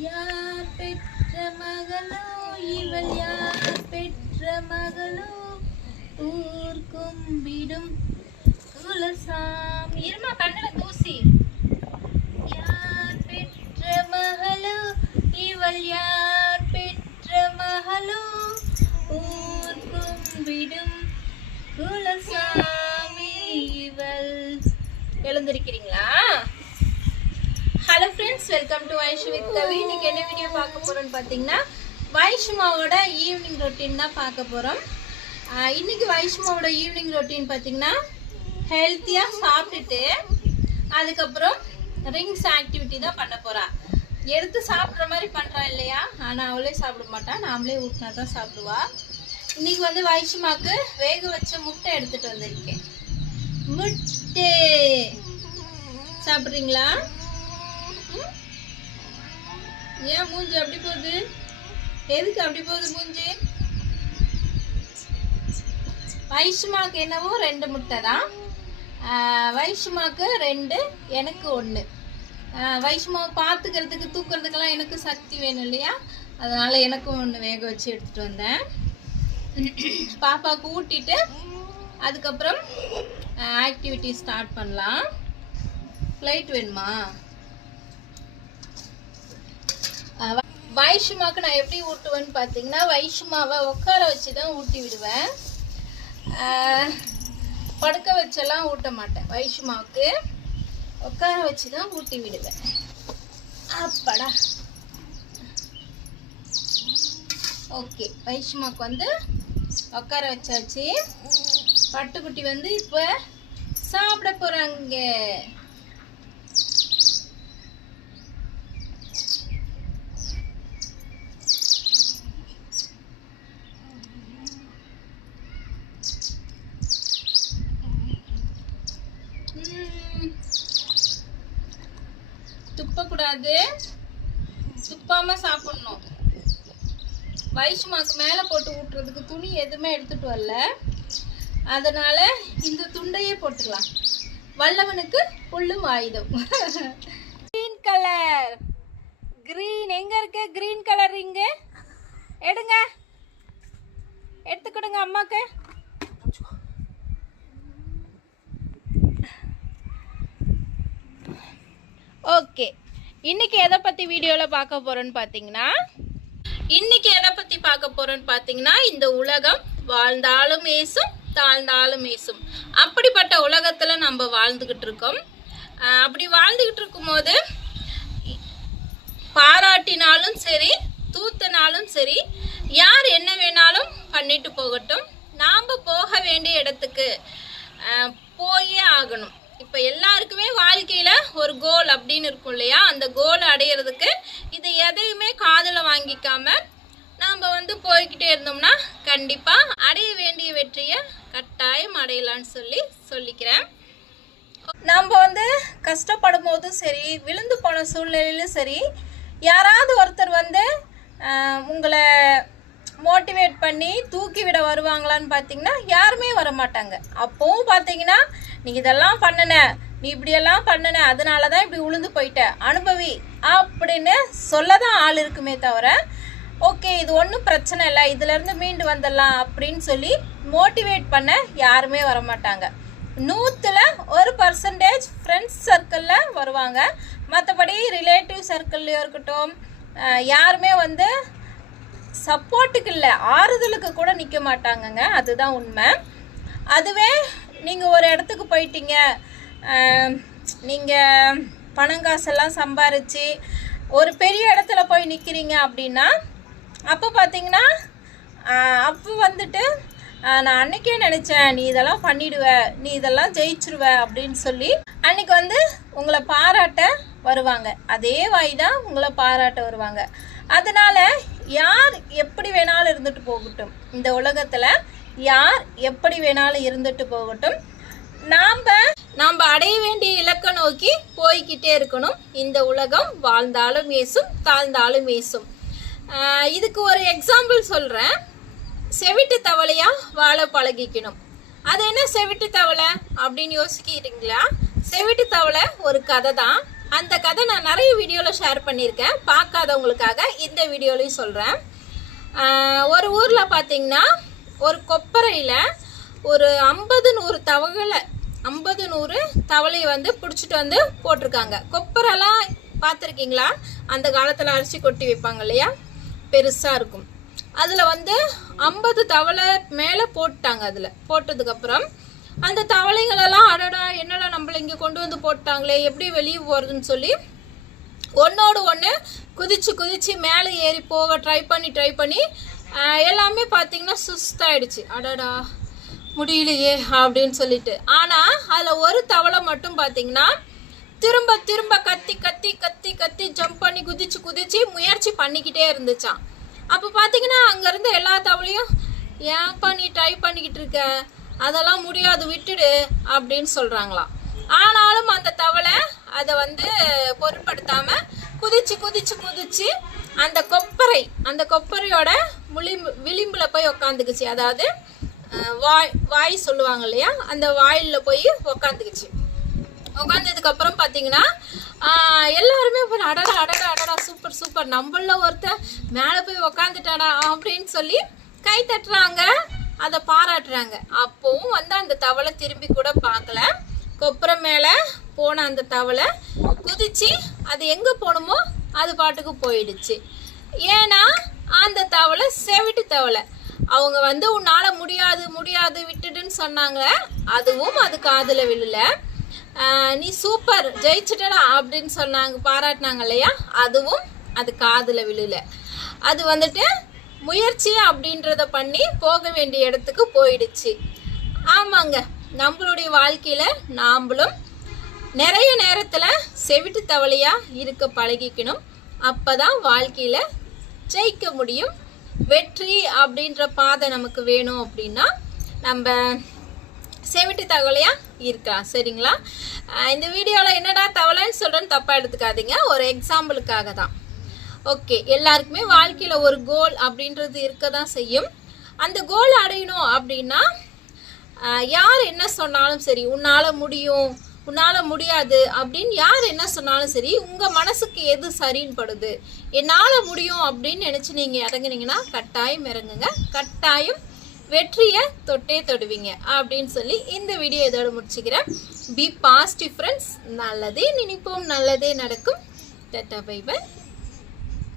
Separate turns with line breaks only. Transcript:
யார் பெற்ற மகளோ? இவள் யார் பெற்ற மகளோ? ஊர் கும்பிடும் குலசாமி இருமா கண்ணுல தூசி. யார் பெற்ற மகளோ? இவள் யார் பெற்ற மகளோ? ஊர் கும்பிடும் துளசாமி. இவள். எழுந்திருக்கிறீங்களா? Hello friends welcome to Vaishu with Kavi இன்னைக்கு என்ன வீடியோ பார்க்க போகிறோம்னு பார்த்தீங்கன்னா வைஷ்மாவோட ஈவினிங் ரொட்டீன் தான் பார்க்க போகிறோம் இன்னைக்கு வைஷ்மாவோட ஈவினிங் ரொட்டீன் பார்த்தீங்கன்னா ஹெல்த்தியாக சாப்பிட்டுட்டு அதுக்கப்புறம் ரிங்ஸ் ஆக்டிவிட்டி தான் பண்ண போகிறா எடுத்து சாப்பிட்ற மாதிரி பண்ணுறா இல்லையா? ஆனால் அவளே சாப்பிட மாட்டா. நாமளே ஊட்டினா தான் சாப்பிடுவா. இன்னைக்கு வந்து வைஷ்மாக்கு வேக வச்ச முட்டை எடுத்துகிட்டு வந்திருக்கேன். முட்டை. சாப்பிட்றீங்களா? ஏன் மூஞ்சி அப்படி போகுது? எதுக்கு அப்படி போகுது மூஞ்சி? வைஷ்மாக்கு என்னவோ ரெண்டு முட்டை தான். வைஷ்மாக்கு ரெண்டு எனக்கு ஒன்று வைஷ்மாவை பார்த்துக்கிறதுக்கு தூக்கிறதுக்கெல்லாம் எனக்கு சக்தி வேணும் இல்லையா? அதனால் எனக்கும் ஒன்று வேக வச்சு எடுத்துகிட்டு வந்தேன். பாப்பாவுக்கு ஊட்டிட்டு அதுக்கப்புறம் ஆக்டிவிட்டி ஸ்டார்ட் பண்ணலாம். ஃப்ளைட் வேணுமா? வைஷ்மாவுக்கு நான் எப்படி ஊட்டுவேன்னு பார்த்தீங்கன்னா வைஷுமாவை உட்கார வச்சு தான் ஊட்டி விடுவேன். படுக்க வச்செல்லாம் ஊட்ட மாட்டேன். வைஷுமாவுக்கு உட்கார வச்சு தான் ஊட்டி விடுவேன். அப்படா. ஓகே வைஷ்மாக்கு வந்து உட்கார வச்சாச்சு. பட்டுக்குட்டி வந்து இப்போ சாப்பிட போகிறாங்க துப்பக்கூடாது. துப்பாம சாப்பிடணும். வைஷ்மாக்கு மேலே போட்டு ஊட்டுறதுக்கு துணி எதுவுமே எடுத்துட்டு வரல. அதனால இந்த துண்டையே போட்டுக்கலாம். வல்லவனுக்கு புல்லும் ஆயுதம். கிரீன் கலர் கிரீன் எங்க இருக்கு? கிரீன் கலர் இங்க எடுங்க. எடுத்து கொடுங்க அம்மாக்கு. ஓகே. இன்னைக்கு எதை பத்தி வீடியோல பார்க்க போறோம்னு பாத்தீங்கன்னா இன்னைக்கு எதை பத்தி பார்க்க போறோம்னு பாத்தீங்கன்னா இந்த உலகம் வாழ்ந்தாலும் ஏசும் தாழ்ந்தாலும் ஏசும். அப்படிப்பட்ட உலகத்துல நம்ம வாழ்ந்துகிட்டு இருக்கோம். அப்படி வாழ்ந்துகிட்டு இருக்கும்போது பாராட்டினாலும் சரி தூத்தினாலும் சரி யார் என்ன வேணாலும் பண்ணிட்டு போகட்டும். நாம் போக வேண்டிய இடத்துக்கு இப்போ எல்லாருக்குமே வாழ்க்கையில் ஒரு கோல் அப்படின்னு இருக்கும் இல்லையா? அந்த கோல் அடையிறதுக்கு இது எதையுமே காதில் வாங்கிக்காம நாம் வந்து போய்கிட்டே இருந்தோம்னா கண்டிப்பாக அடைய வேண்டிய வெற்றியை கட்டாயம் அடையலாம்னு சொல்லி சொல்லிக்கிறேன். நம்ம வந்து கஷ்டப்படும் போதும் சரி விழுந்து போன சூழ்நிலையிலும் சரி யாராவது ஒருத்தர் வந்து உங்களை மோட்டிவேட் பண்ணி தூக்கி விட வருவாங்களான்னு பார்த்தீங்கன்னா யாருமே வர மாட்டாங்க அப்போவும் பார்த்தீங்கன்னா நீ இதெல்லாம் பண்ணன நீ இப்படியெல்லாம் பண்ணன அதனால தான் இப்படி உளுந்து போயிட்ட அனுபவி அப்படின்னு சொல்ல தான் ஆள் இருக்குமே தவிர ஓகே இது ஒன்றும் பிரச்சனை இல்லை இதுலேருந்து மீண்டு வந்துடலாம் அப்படின்னு சொல்லி மோட்டிவேட் பண்ண யாருமே வர மாட்டாங்க நூற்றுல ஒரு பர்சன்டேஜ் ஃப்ரெண்ட்ஸ் சர்க்கிளில் வருவாங்க. மற்றபடி ரிலேட்டிவ் சர்க்கிள்லையும் இருக்கட்டும் யாருமே வந்து சப்போர்ட்டுக்கு இல்லை ஆறுதலுக்கு கூட நிற்க மாட்டாங்கங்க. அதுதான் உண்மை. அதுவே நீங்கள் ஒரு இடத்துக்கு போயிட்டீங்க நீங்கள் பணம் காசெல்லாம் சம்பாரித்து ஒரு பெரிய இடத்துல போய் நிற்கிறீங்க அப்படின்னா அப்போ பார்த்தீங்கன்னா அப்போ வந்துட்டு நான் அன்னைக்கே நினச்சேன் நீ இதெல்லாம் பண்ணிடுவ நீ இதெல்லாம் ஜெயிச்சிருவ அப்படின்னு சொல்லி அன்னைக்கு வந்து உங்களை பாராட்ட வருவாங்க. அதே வாய் தான் உங்களை பாராட்ட வருவாங்க. அதனால யார் எப்படி வேணாலும் இருந்துட்டு போகட்டும். இந்த உலகத்தில் யார் எப்படி வேணாலும் இருந்துட்டு போகட்டும். நாம் நாம் அடைய வேண்டிய இலக்கை நோக்கி போய்கிட்டே இருக்கணும். இந்த உலகம் வாழ்ந்தாலும் ஏசும் தாழ்ந்தாலும் ஏசும். இதுக்கு ஒரு எக்ஸாம்பிள் சொல்கிறேன் செவிட்டு தவளையாக வாழ பழகிக்கணும். அது என்ன செவிட்டு தவளை அப்படின்னு யோசிக்கிறீங்களா? செவிட்டு தவளை ஒரு கதை தான் அந்த கதை நான் நிறைய வீடியோவில் ஷேர் பண்ணியிருக்கேன். பார்க்காதவங்களுக்காக இந்த வீடியோலையும் சொல்கிறேன் ஒரு ஊரில் பார்த்தீங்கன்னா ஒரு கொப்பரையில் ஒரு ஐம்பது நூறு தவகளை ஐம்பது நூறு தவளையை வந்து பிடிச்சிட்டு வந்து போட்டிருக்காங்க. கொப்பரெல்லாம் பார்த்துருக்கீங்களா? அந்த காலத்தில் அரிசி கொட்டி வைப்பாங்க இல்லையா? பெருசாக இருக்கும். அதில் வந்து ஐம்பது தவளை மேலே போட்டாங்க அதில். போட்டதுக்கப்புறம் அந்த தவளைங்களெல்லாம் அடடா என்னடா நம்மளை இங்கே கொண்டு வந்து போட்டாங்களே எப்படி வெளியே போகிறதுன்னு சொல்லி ஒன்னோடு ஒன்று குதிச்சு குதிச்சு மேலே ஏறி போக ட்ரை பண்ணி ட்ரை பண்ணி எல்லாமே பார்த்தீங்கன்னா சுஸ்தாயிடுச்சு. அடடா முடியலையே அப்படின்னு சொல்லிட்டு. ஆனால் அதில் ஒரு தவளை மட்டும் பார்த்தீங்கன்னா திரும்ப திரும்ப கத்தி கத்தி கத்தி கத்தி ஜம்ப் பண்ணி குதிச்சு குதிச்சு முயற்சி பண்ணிக்கிட்டே இருந்துச்சான் அப்போ பார்த்தீங்கன்னா அங்கேருந்து எல்லா தவளையும் ஏன்ப்பா நீ ட்ரை பண்ணிக்கிட்டு இருக்க? அதெல்லாம் முடியாது விட்டுடு அப்படின்னு சொல்கிறாங்களாம் ஆனாலும் அந்த தவளை அதை வந்து பொருட்படுத்தாம குதிச்சு குதிச்சு குதிச்சு அந்த கொப்பரை அந்த கொப்பரையோட முளிம்பு விளிம்புல போய் உக்காந்துக்குச்சு. அதாவது வாய் வாய் சொல்லுவாங்க இல்லையா? அந்த வாயிலில் போய் உக்காந்துக்குச்சு. உட்காந்ததுக்கு அப்புறம் பார்த்தீங்கன்னா எல்லாருமே இப்போ அடடா அடடா அடடா சூப்பர் சூப்பர். நம்மள ஒருத்தர் மேலே போய் உக்காந்துட்டாடா அப்படின்னு சொல்லி கை தட்டுறாங்க. அதை பாராட்டுறாங்க. அப்போவும் வந்து அந்த தவளை திரும்பி கூட பார்க்கல. கொப்பரை மேலே போன அந்த தவளை குதிச்சு அது எங்கே போகணுமோ அது பாட்டுக்கு போயிடுச்சு. ஏன்னா அந்த தவளை செவிட்டு தவளை. அவங்க வந்து உன்னால் முடியாது முடியாது விட்டுடுன்னு சொன்னாங்க. அதுவும் அது காதில் விழல. நீ சூப்பர் ஜெயிச்சிட்டடா அப்படின்னு சொன்னாங்க பாராட்டினாங்க இல்லையா? அதுவும் அது காதில் விழல. அது வந்துட்டு முயற்சி அப்படின்றத பண்ணி போக வேண்டிய இடத்துக்கு போயிடுச்சு. ஆமாங்க நம்மளுடைய வாழ்க்கையில் நாம்ளும் நிறைய நேரத்தில் செவிட்டு தவளையாக இருக்க பழகிக்கணும். அப்போ தான் வாழ்க்கையில் ஜெயிக்க முடியும். வெற்றி அப்படின்ற பாதை நமக்கு வேணும் அப்படின்னா நம்ம செவிட்டு தகவலையா இருக்கலாம். சரிங்களா? இந்த வீடியோவில் என்னடா தவளைன்னு சொல்கிறேன்னு தப்பாக எடுத்துக்காதீங்க. ஒரு எக்ஸாம்பிளுக்காக தான் ஓகே எல்லாருக்குமே வாழ்க்கையில் ஒரு கோல் அப்படின்றது இருக்க தான் செய்யும். அந்த கோல் அடையணும் அப்படின்னா யார் என்ன சொன்னாலும் சரி உன்னால் முடியும் உன்னால் முடியாது அப்படின்னு யார் என்ன சொன்னாலும் சரி உங்கள் மனசுக்கு எது சரின்னு படுது. என்னால் முடியும் அப்படின்னு நினச்சி நீங்கள் இறங்குனீங்கன்னா கட்டாயம் இறங்குங்க. கட்டாயம் வெற்றியை தொட்டே தொடுவீங்க அப்படின்னு சொல்லி இந்த வீடியோ இதோட முடிச்சுக்கிறேன். பி பாசிட்டிவ் ஃப்ரெண்ட்ஸ் நல்லதே நினைப்போம் நல்லதே நடக்கும். Ta-ta by by